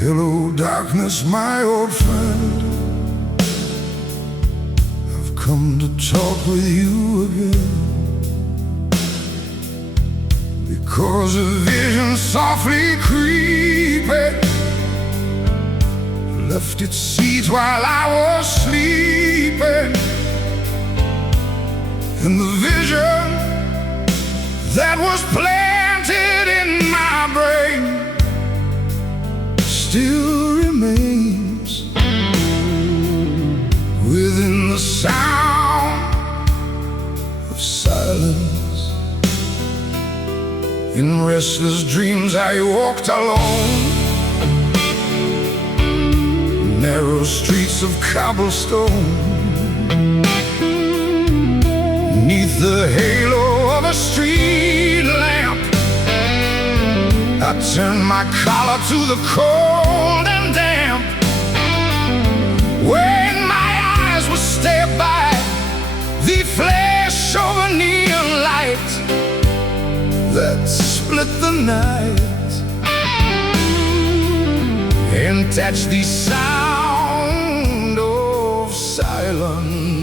Hello, darkness, my old friend. I've come to talk with you again, because a vision softly creeping left its seeds while I was sleeping. And the vision that was planted in my brain still remains within the sound of silence. In restless dreams I walked alone, narrow streets of cobblestone, beneath the halo of a street lamp. I turned my collar to the cold and damp, when my eyes were stared by the flash of a neon light that split the night and touched the sound of silence.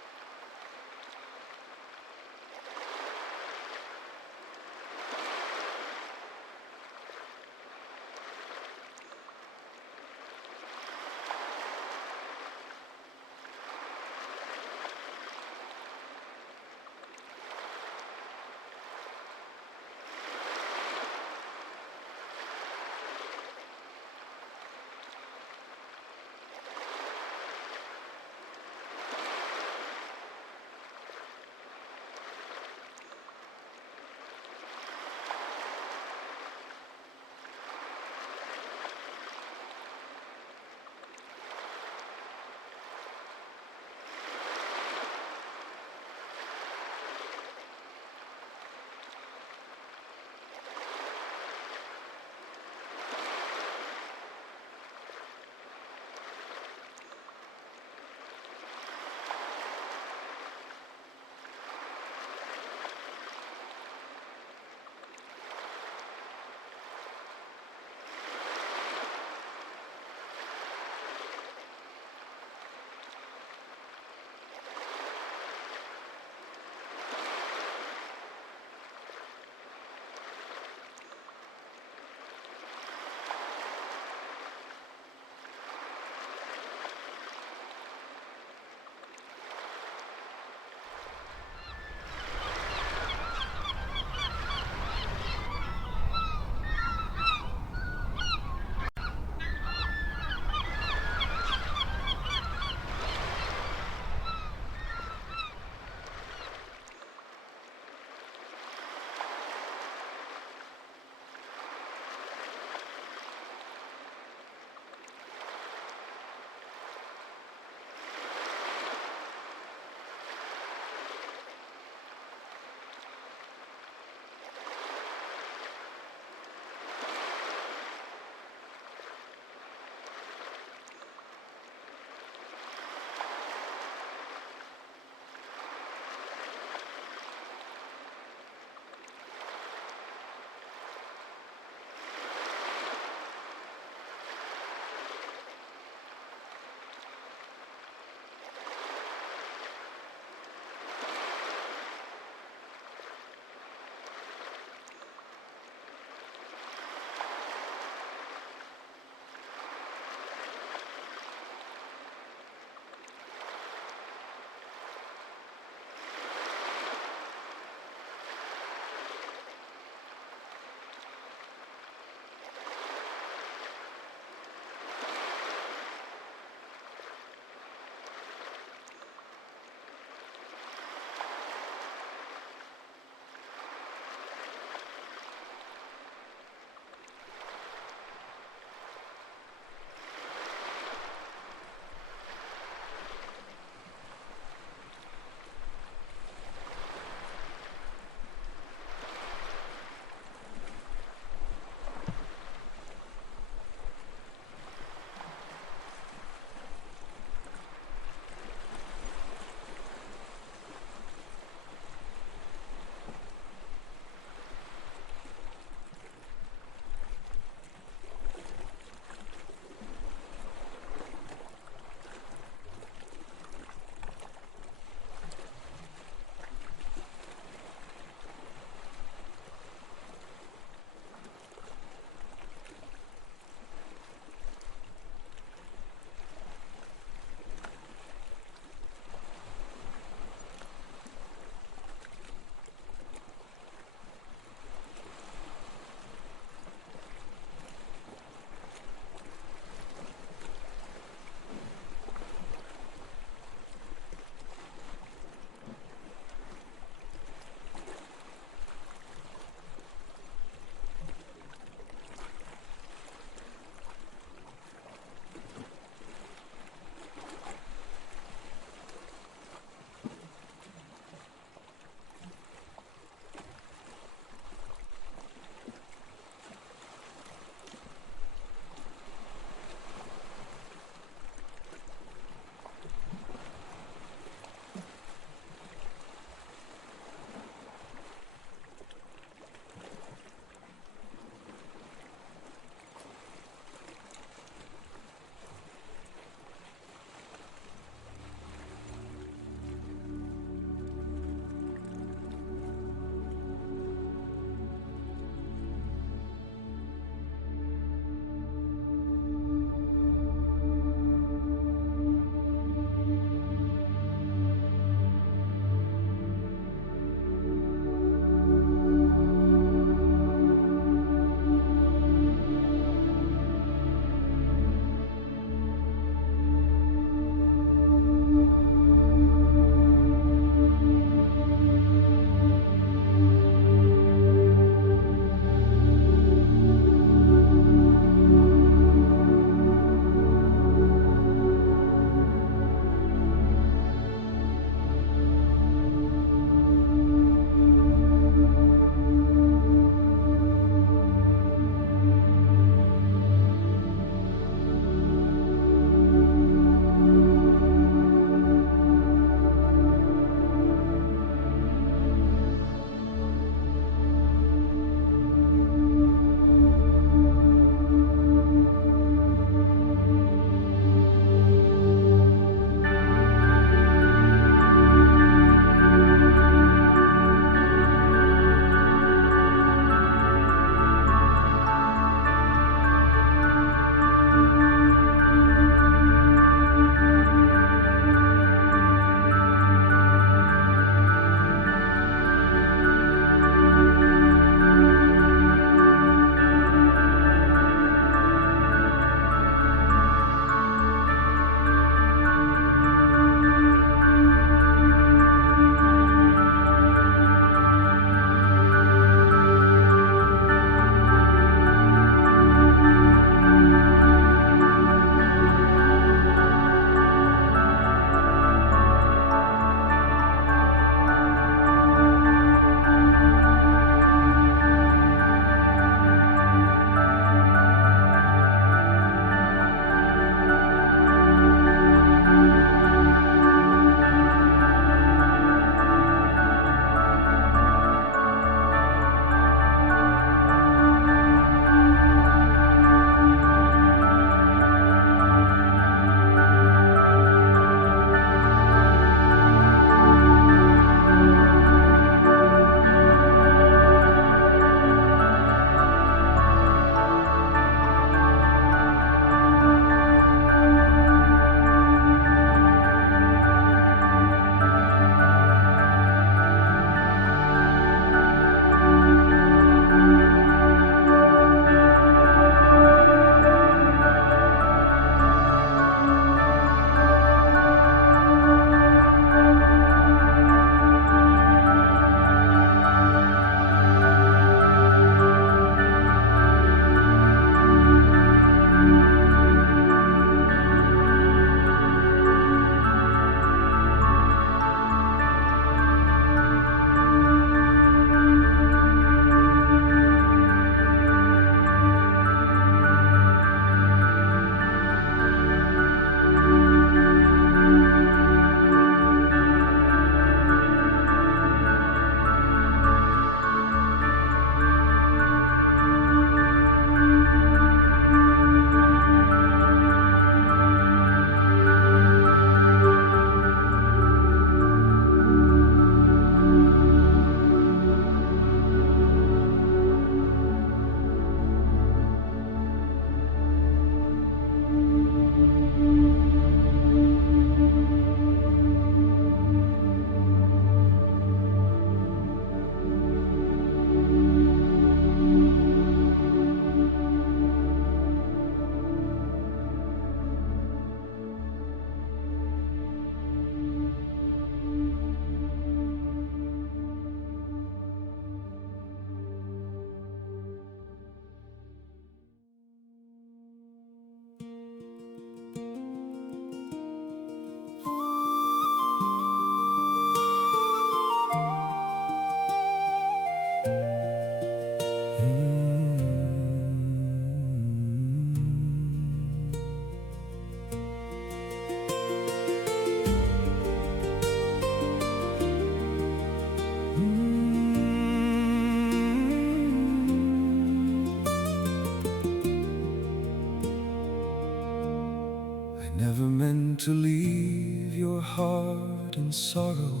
meant to leave your heart in sorrow.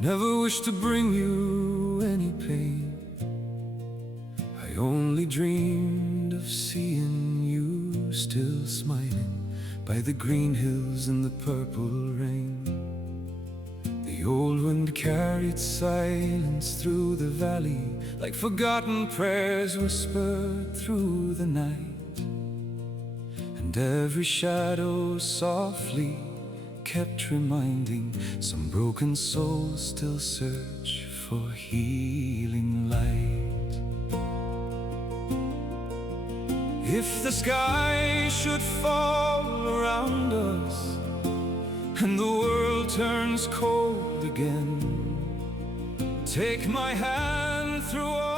Never wish to bring you any pain. I only dreamed of seeing you still smiling by the green hills in the purple rain. The old wind carried silence through the valley, like forgotten prayers whispered through the night. And every shadow softly kept reminding some broken souls still search for healing light. If the sky should fall around us and the world turns cold again, take my hand through all